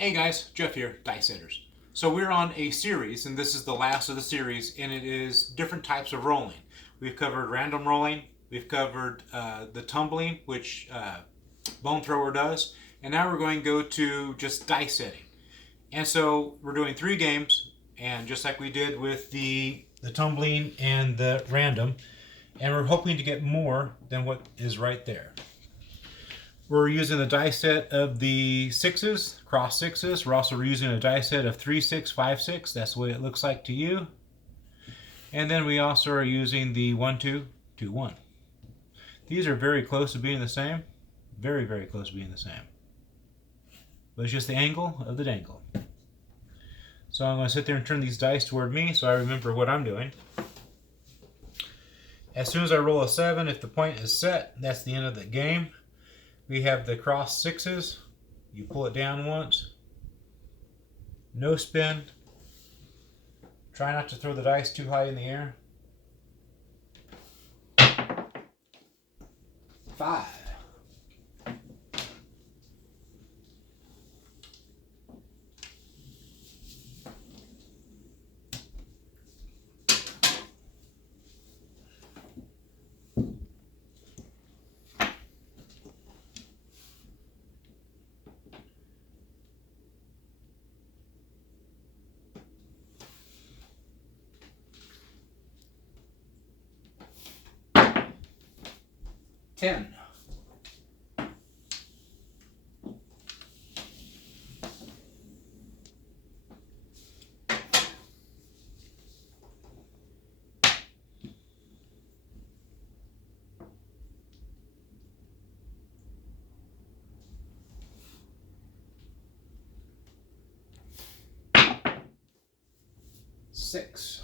Hey guys, Jeff here, Dice Setters. So we're on a series, and this is the last of the series, and it is different types of rolling. We've covered random rolling, we've covered the tumbling, which Bone Thrower does, and now we're going to go to just dice setting. And so we're doing 3 games, and just like we did with the tumbling and the random, and we're hoping to get more than what is right there. We're using the die set of the sixes, cross sixes. We're also using a die set of 3, 6, 5, 6. That's the way it looks like to you. And then we also are using the 1, 2, 2, 1. These are very close to being the same. Very, very close to being the same. But it's just the angle of the dangle. So I'm going to sit there and turn these dice toward me so I remember what I'm doing. As soon as I roll a 7, if the point is set, that's the end of the game. We have the cross sixes. You pull it down once. No spin. Try not to throw the dice too high in the air. 5. Ten. Six.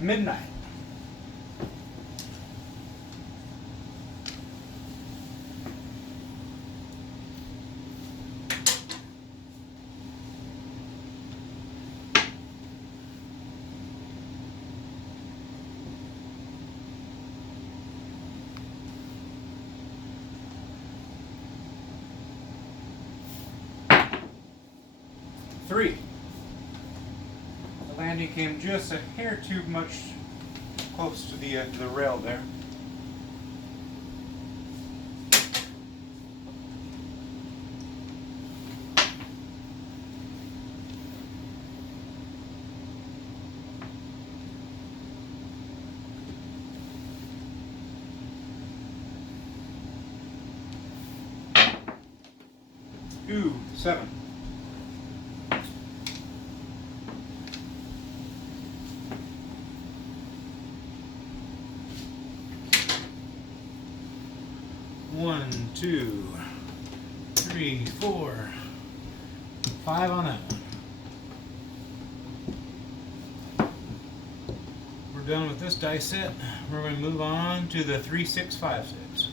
Midnight. Three. The landing came just a hair too much close to the rail there. Ooh, 7. One, 2, 3, 4, 5 on that one. We're done with this dice set. We're going to move on to the 3, 6, 5, 6.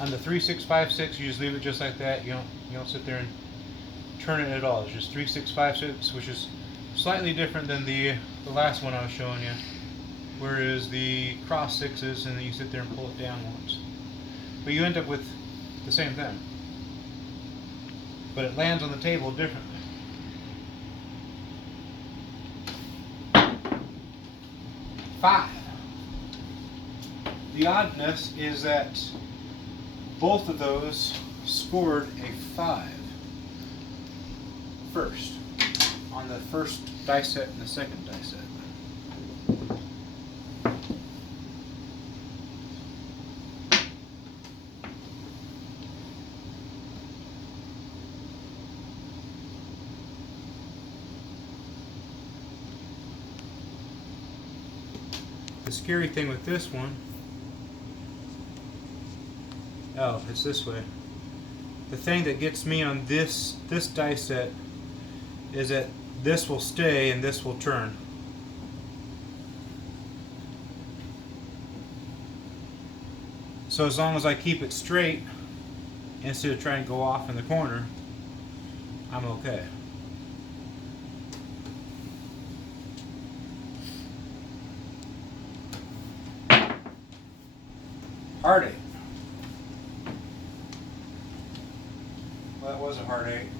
On the 3, 6, 5, 6, you just leave it just like that. You don't sit there and turn it at all. It's just 3, 6, 5, 6, which is slightly different than the last one I was showing you. Whereas the cross sixes, and then you sit there and pull it down once. But you end up with the same thing. But it lands on the table differently. 5. The oddness is that both of those scored a 5 first on the first die set and the second die set. the scary thing with this one, oh, it's this way. The thing that gets me on this die set is that this will stay and this will turn. So as long as I keep it straight instead of trying to go off in the corner, I'm okay. Hard 8. Well, that was a hard 8. It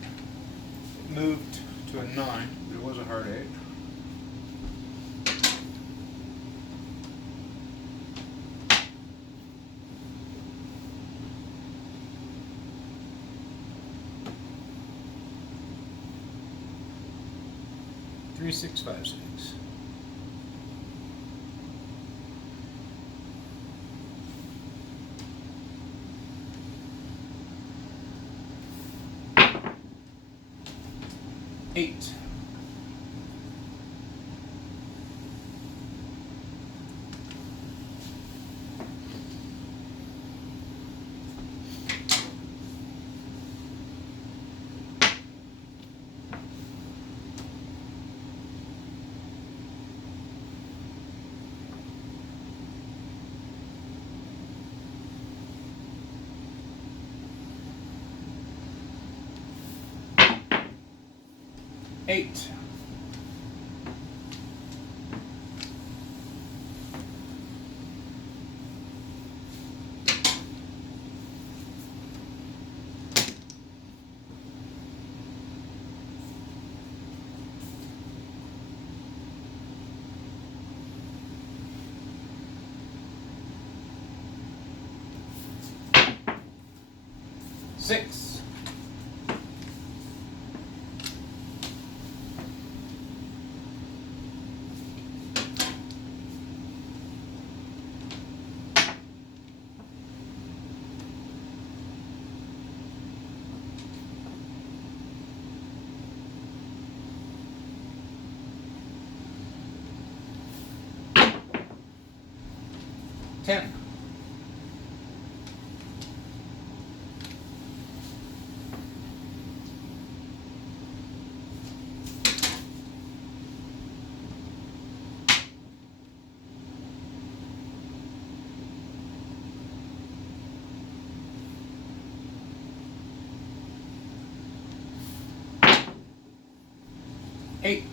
moved to a 9, but it was a hard 8. Three, 6, 5, 6. Eight. Eight. Six. Ten. Eight.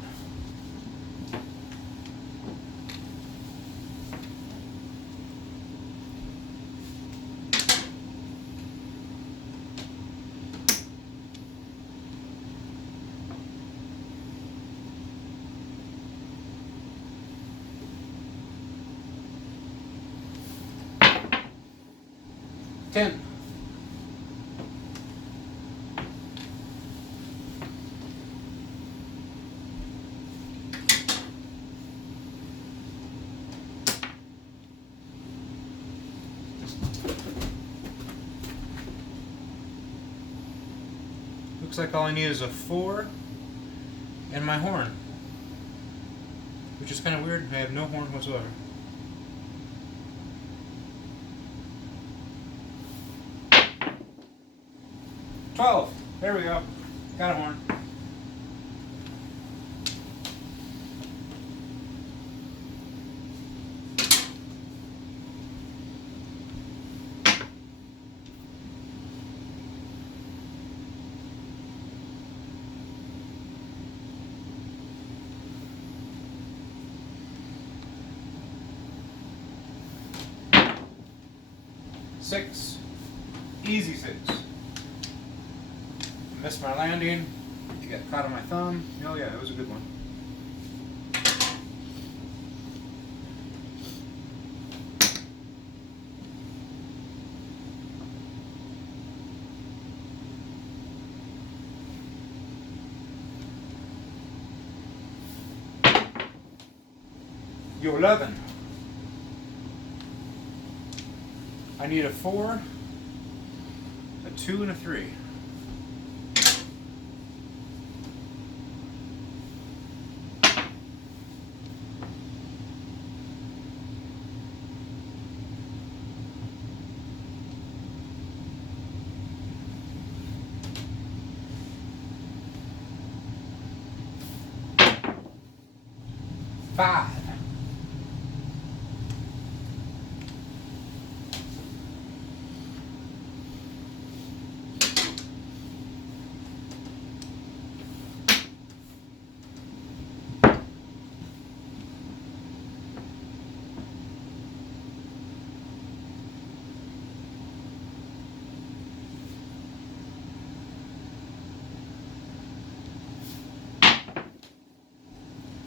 Ten. Looks like all I need is a 4 and my horn, which is kind of weird. I have no horn whatsoever. $12. There we go. Got a horn. Six. Easy 6. Missed my landing. You got caught on my thumb. Oh yeah, it was a good one. You 11. I need a 4, a 2, and a 3. 5.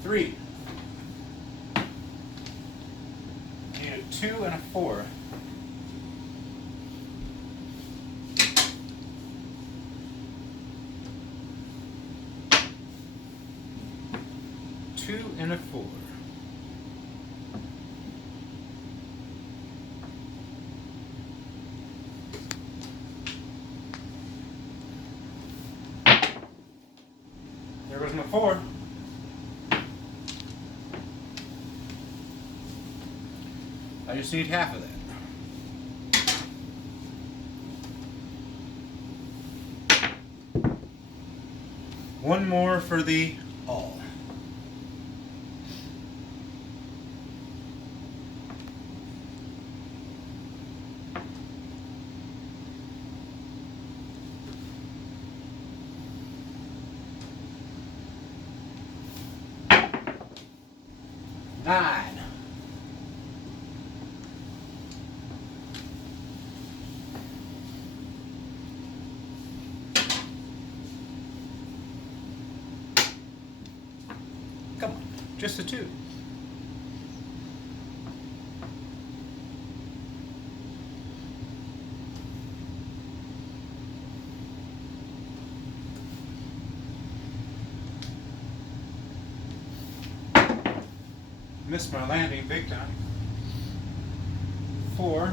Three. I need a 2 and a 4. Two and a 4. There goes my 4. I just need half of that. One more for the all. Nine. Come on, just a 2. Missed my landing big time. 4.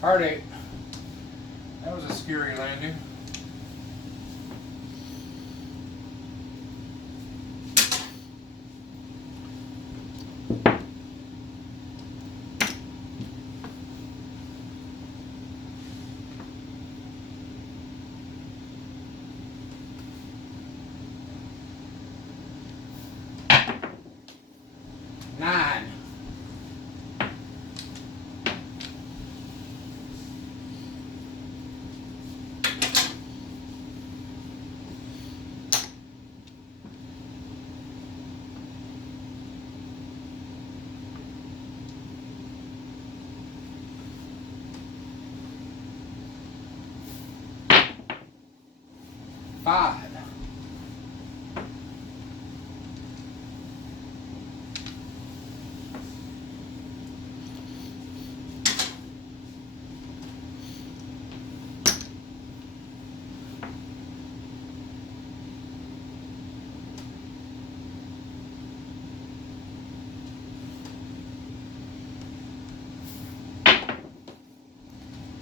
Hard 8. That was a scary landing. Nine. Five.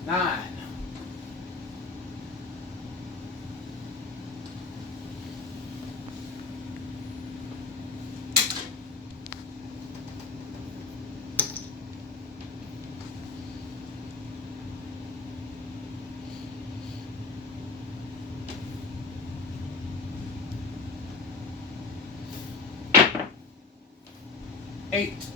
Nine. Eight.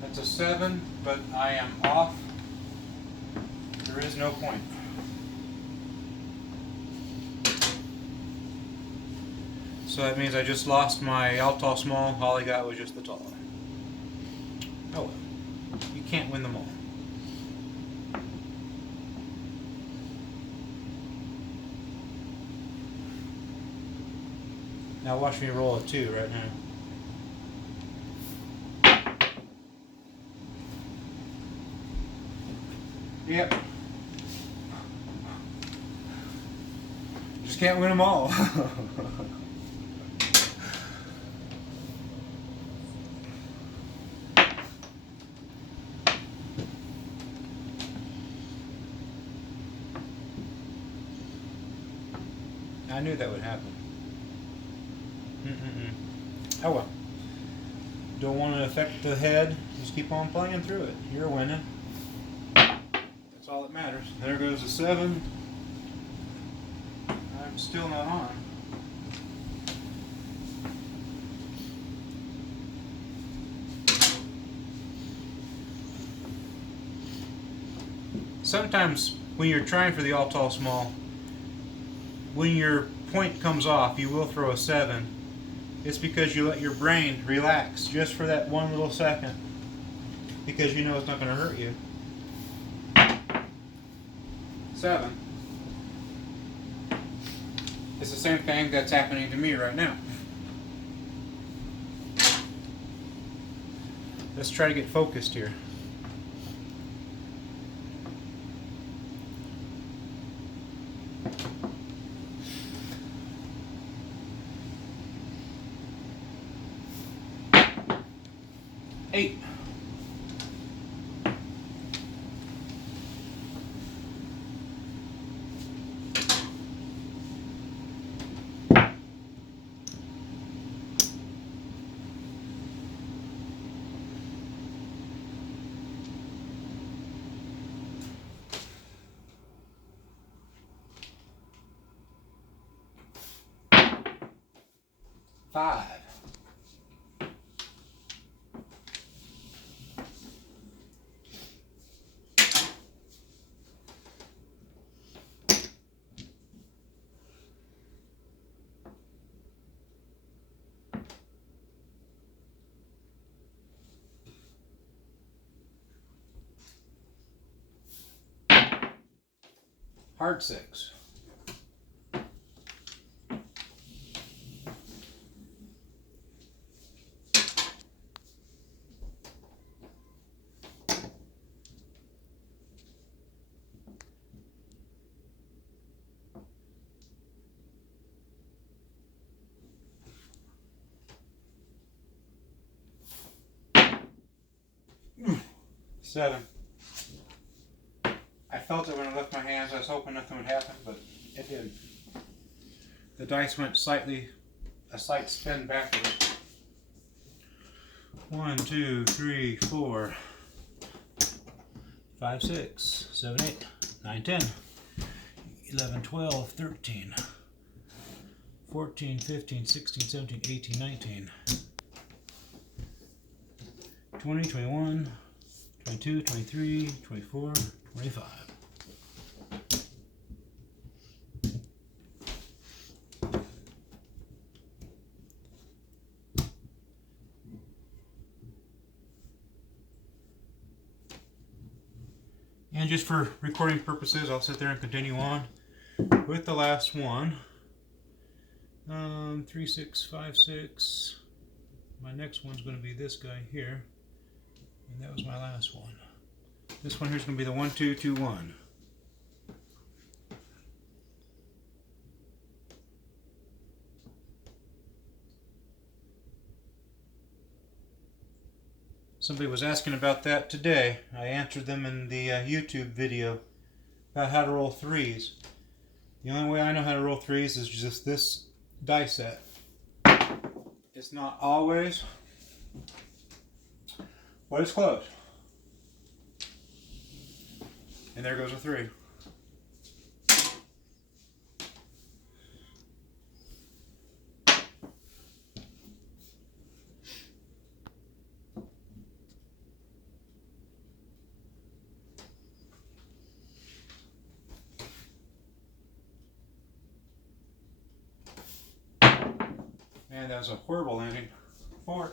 That's a 7, but I am off. There is no point. So that means I just lost my all tall small. All I got was just the tall. Oh well. You can't win them all. Now watch me roll a 2 right now. Yep. Just can't win them all. I knew that would happen. Oh well. Don't want to affect the head. Just keep on playing through it. You're winning. That's all that matters. There goes a 7. I'm still not on. Sometimes when you're trying for the all tall small, when your point comes off, you will throw a 7. It's because you let your brain relax just for that one little second, because you know it's not going to hurt you. 7. It's the same thing that's happening to me right now. Let's try to get focused here. Eight. Five. Hard 6. Seven. I felt it when I left my hands. I was hoping nothing would happen, but it did. The dice went a slight spin backwards. 1, 2, 3, 4, 5, 6, 7, 8, 9, 10, 11, 12, 13, 14, 15, 16, 17, 18, 19, 20, 21, 22, 23, 24, 25. And just for recording purposes, I'll sit there and continue on with the last one. 3, 6, 5, 6. My next one's going to be this guy here. And that was my last one. This one here is going to be the 1, 2, 2, 1. Somebody was asking about that today. I answered them in the YouTube video about how to roll 3s. The only way I know how to roll 3s is just this die set. It's not always, but it's close. And there goes a 3. And that was a horrible landing. 4.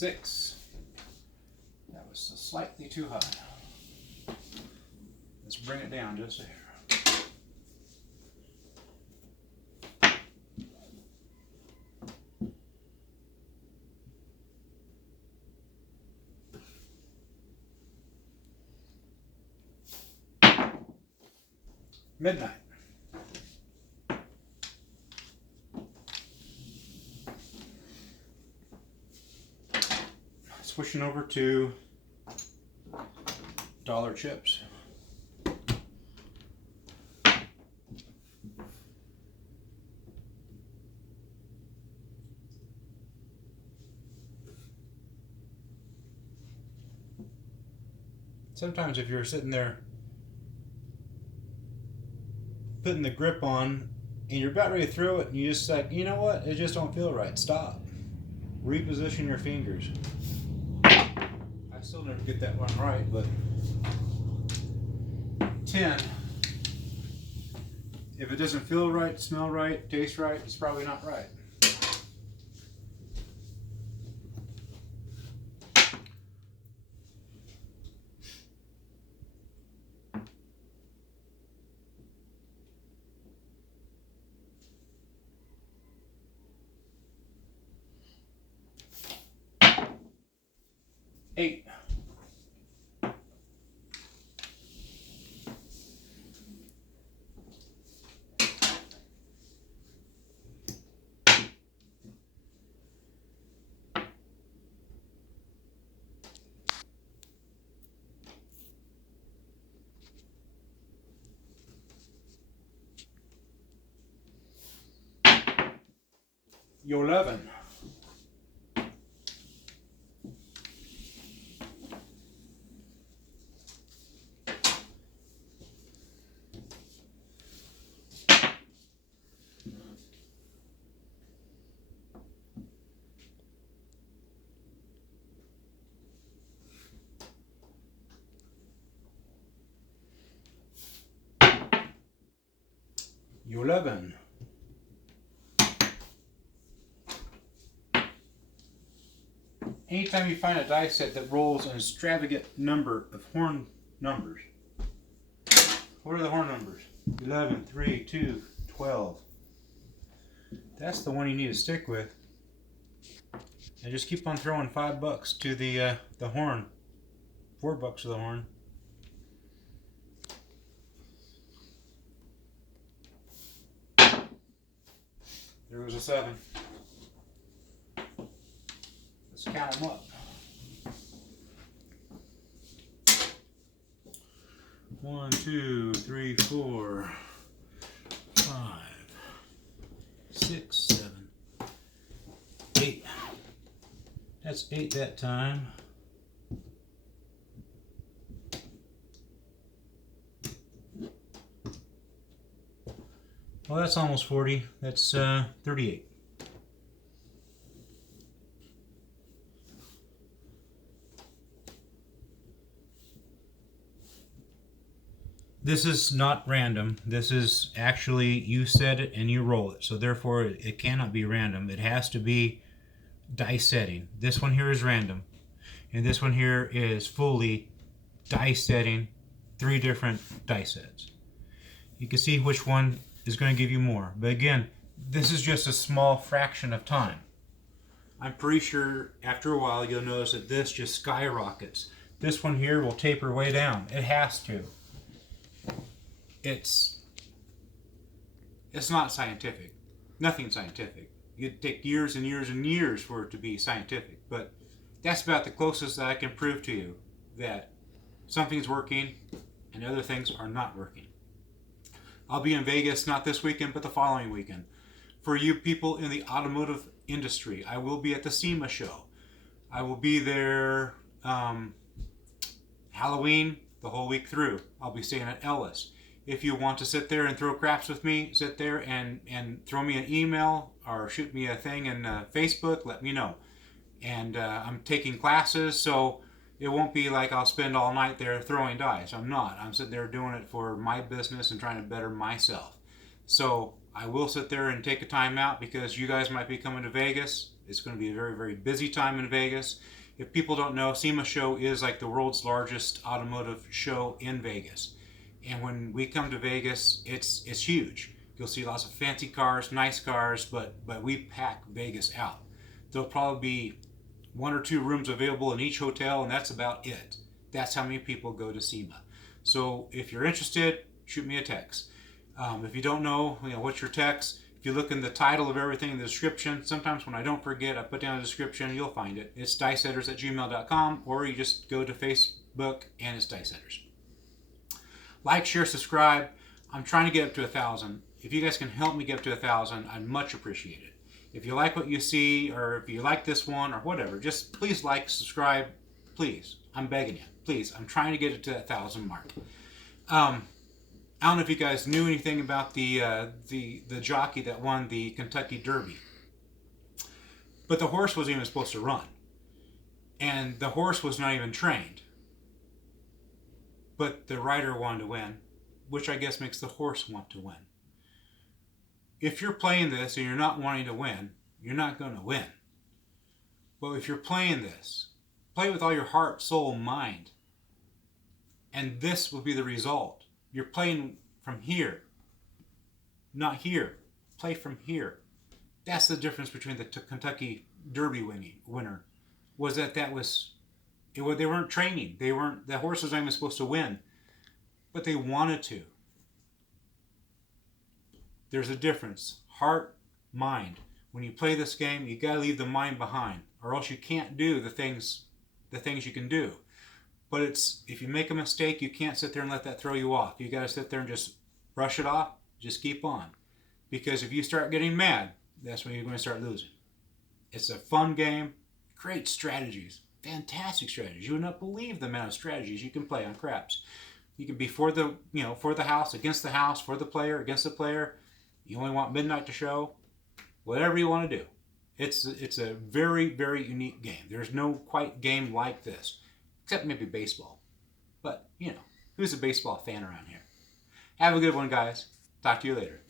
6. That was slightly too high. Let's bring it down just a hair. Midnight. Switching over to dollar chips. Sometimes if you're sitting there putting the grip on and you're about ready to throw it and you just like, you know what, it just don't feel right, stop. Reposition your fingers. I still never get that one right, but 10. If it doesn't feel right, smell right, taste right, it's probably not right. Eight. You're 11. You're 11. Anytime you find a die set that rolls an extravagant number of horn numbers. What are the horn numbers? 11, 3, 2, 12. That's the one you need to stick with. And just keep on throwing $5 to the horn. $4 to the horn. There was a 7. Let's count them up. 1, 2, 3, 4, 5, 6, 7, 8. That's 8 that time. Well, that's almost 40. That's 38. This is not random. This is actually, you set it and you roll it. So therefore, it cannot be random. It has to be dice setting. This one here is random. And this one here is fully dice setting 3 different dice sets. You can see which one is going to give you more. But again, this is just a small fraction of time. I'm pretty sure after a while you'll notice that this just skyrockets. This one here will taper way down. It has to. It's not scientific. Nothing scientific. It'd take years and years and years for it to be scientific. But that's about the closest that I can prove to you that something's working and other things are not working. I'll be in Vegas, not this weekend, but the following weekend. For you people in the automotive industry, I will be at the SEMA show. I will be there Halloween, the whole week through. I'll be staying at Ellis. If you want to sit there and throw craps with me, sit there and throw me an email or shoot me a thing in Facebook, let me know. And I'm taking classes, so it won't be like I'll spend all night there throwing dice. I'm not. I'm sitting there doing it for my business and trying to better myself. So I will sit there and take a time out because you guys might be coming to Vegas. It's going to be a very, very busy time in Vegas. If people don't know, SEMA Show is like the world's largest automotive show in Vegas. And when we come to Vegas, it's huge. You'll see lots of fancy cars, nice cars, but we pack Vegas out. There'll probably be 1 or 2 rooms available in each hotel, and that's about it. That's how many people go to SEMA. So if you're interested, shoot me a text. If you don't know, what's your text? If you look in the title of everything in the description, sometimes when I don't forget, I put down a description, you'll find it. It's dicesetters@gmail.com, or you just go to Facebook and it's Dicesetters. Like, share, subscribe. I'm trying to get up to 1,000. If you guys can help me get up to 1,000, I'd much appreciate it. If you like what you see, or if you like this one, or whatever, just please like, subscribe, please. I'm begging you, please. I'm trying to get it to that 1,000 mark. I don't know if you guys knew anything about the jockey that won the Kentucky Derby, but the horse wasn't even supposed to run, and the horse was not even trained. But the rider wanted to win, which I guess makes the horse want to win. If you're playing this and you're not wanting to win, you're not going to win. But if you're playing this, play with all your heart, soul, mind, and this will be the result. You're playing from here, not here. Play from here. That's the difference between the Kentucky Derby winner. Was that they weren't training. The horse was not even supposed to win, but they wanted to. There's a difference. Heart, mind. When you play this game, you got to leave the mind behind, or else you can't do the things you can do. But if you make a mistake, you can't sit there and let that throw you off. You got to sit there and just brush it off. Just keep on. Because if you start getting mad, that's when you're going to start losing. It's a fun game. Great strategies. Fantastic strategies. You would not believe the amount of strategies you can play on craps. You can be for the house, against the house, for the player, against the player. You only want midnight to show. Whatever you want to do. It's a very, very unique game. There's no quite game like this. Except maybe baseball. But, who's a baseball fan around here? Have a good one, guys. Talk to you later.